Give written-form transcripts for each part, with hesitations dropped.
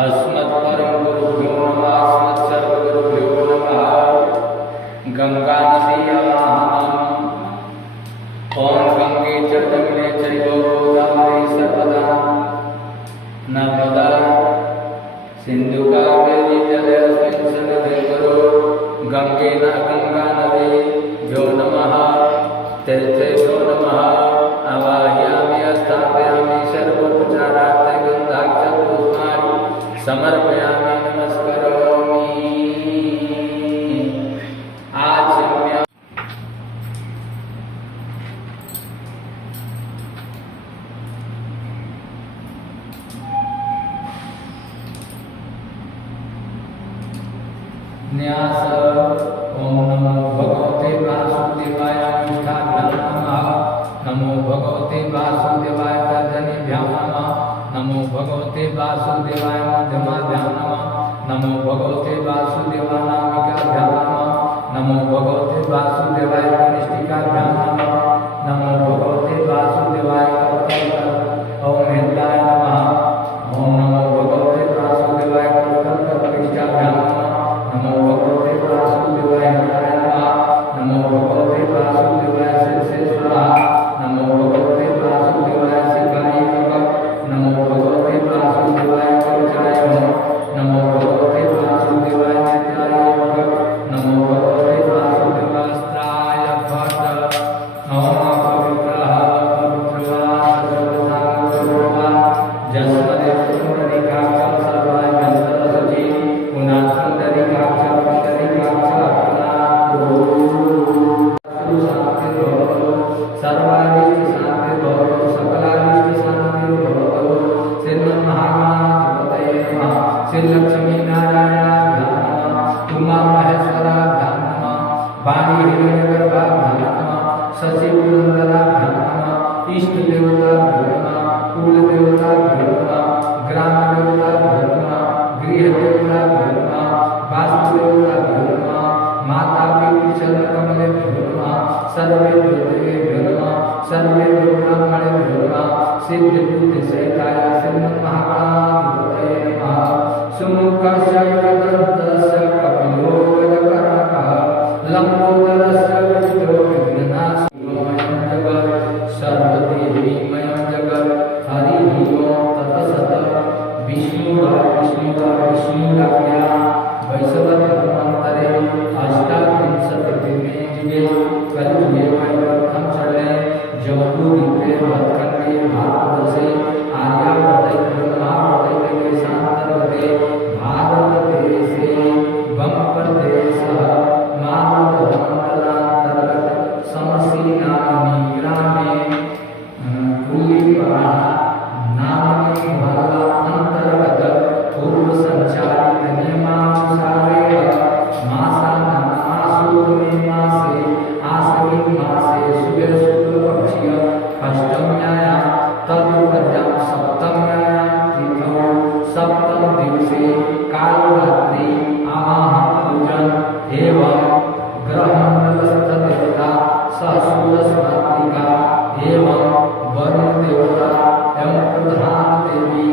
अस्मत्परम गुरुभ्यो नमः अस्मत्सर्वगुरुभ्यो नमः। गंगा नदी आवाहनम्। ओम गंगे च जमुने चैव गोदावरी सर्वदा नर्मदा सिंधु कावेरी जलेऽस्मिन् सन्निधिं कुरु। गंगे न गंगा नदी भ्यो नमः तीर्थेभ्यो नमः। आवाहयामि स्थापयामि सर्वोपचारार्थं गन्धाक्षपुष्पाणि समर्पयामि नमस्करोमि। आचम्य न्यास। ओम नमो भगवते वासुदेवाय मीठाभ्यां नमः। नमो भगवते वासुदेवाय तर्जनीभ्यां नमः। नमो भगवते वासुदेवाय मध्यमाभ्यां नमः। नमो भगवते वासुदेवाय नामिकाभ्यां नमः। नमो भगवते वासुदेवाय कनिष्ठिकाभ्यां नमः। नमो भगवते वासुदेवाय कर्तव्य ओम हिंदाय नमः। ओम नमो भगवते वासुदेवाय कर्तव्यपृष्ठाभ्यां नमः। नमो भगवते वासुदेवाय हराय नमः। नमो भगवते वासुदेवाय शेषेश्वराय। नमो भगवते वासुदेवाय शिवाय नमः। नमो भगवते वासुदेवाय कवचाय नमः। नमो भगवते वासुदेवाय नेत्राय नमः। नमो भगवते वासुदेवाय अस्त्राय भट्ट। ओम पवित्रः पवित्रवान् सर्वसाङ्गसर्ववान् जस्मदेव पुण्डरीकाक्षः सर्वाय भक्तरसजी पुनः पुण्डरीकाक्षः पुण्डरीकाक्षः पुनः सर्वारिष्ट शांति भवतु सकलारिष्ट शांति भवतु। श्रीमन्महागणाधिपतये नमः। श्रीलक्ष्मी नारायणाभ्यां नमः। उमा महेश्वराभ्यां नमः। वाणी हिरण्यगर्भाभ्यां नमः। शशि पुरन्दराभ्यां नमः। इष्ट देवताभ्यो नमः। कुल देवताभ्यो नमः। ग्राम देवताभ्यो नमः। गृह देवताभ्यो नमः। वास्तु देवताभ्यो नमः। माता पितृ चरण कमलेभ्यो नमः। सर्वे देवेभ्यो नमः। सर्वे ब्रह्मणेभ्यो नमः। सिद्ध बुद्धि सहिताय श्रीमन्महागणाधिपतये नमः। सुमुखस्य गदन्तस्य कपिलो गजकर्णकः लम्बोदरस्य विष्णो विघ्ननाशमयं जगत् सर्वदेवीमयं जगत्। हरिः ओं तत्सत्। विष्णुराज्ञया वैष्णवधर्मान्तरे अष्टाविंशतितमे युगे कलियुगे वैवर्तं चले जम्बूद्वीपे भरतखण्डे भारतवर्षे आर्यावर्ते ब्रह्मावर्ते देशान्तर्गते भारतदेशे वंशप्रदेशः मानवमण्डलान्तर्गत समशीनाम्नि ग्रामे कुल्लीपाड़ा नामके महल्लान्तर्गत पूर्वसञ्चालित नियमानुसारेण मासानामासूर्मे मासे आश्विन मासे शुक्लपक्षीय अष्टम्यायां तदुपर्यां सप्तम्यायां तिथौ सप्तम दिवसे कालरात्रि आवाहन पूजन एवं ग्रहमण्डलस्थ देवता सहसूरस्मात्रिका एवं वरुण देवता एवं प्रधान देवी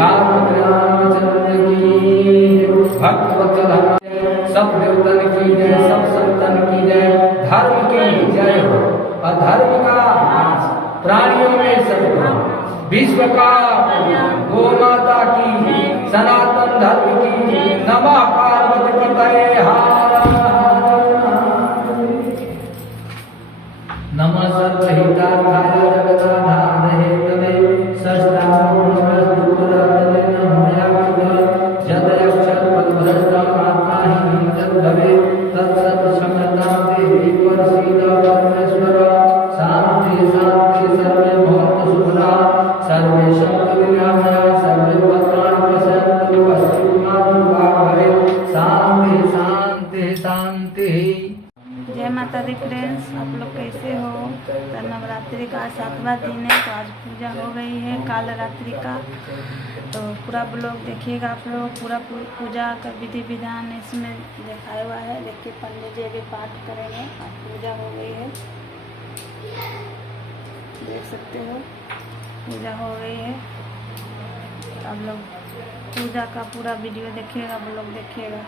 रामचंद्र की भक्त वत्सल सब देवतन की जय, सब संतन की जय, धर्म की जय हो, अधर्म का नाश, प्राणियों में सद्भाव, विश्व का गो माता की, सनातन धर्म की, नमः पार्वती पतये हर नमः सर्वहितार्थाय जगदाधार हेतवे षष्ठामूलमस्तुपुरातने नमोयाकृत जदयक्षर पद्भ्रष्टमात्माहि तद्भवे तत्सत् क्षम्यतां देहि परसीद परमेश्वर शान्ति शान्ति सर्वे भवन्तु शुभदा सर्वे सन्तु निरामया सर्वे भद्राणि पश्यन्तु कश्चित् मा दुर्भाग् भवेत् शान्ति शान्ति शान्ति। जय माता दी फ्रेंड्स, आप लोग कैसे हो? तो नवरात्रि का 7वां दिन है, तो आज पूजा हो गई है काल रात्रि का। तो पूरा ब्लॉग देखिएगा आप लोग, पूरा पूजा का विधि विधान इसमें दिखाया हुआ है। देखिए पंडित जी अभी पाठ करेंगे, आज पूजा हो गई है, देख सकते हो पूजा हो गई है। आप लोग पूजा का पूरा वीडियो देखिएगा, ब्लॉग देखिएगा।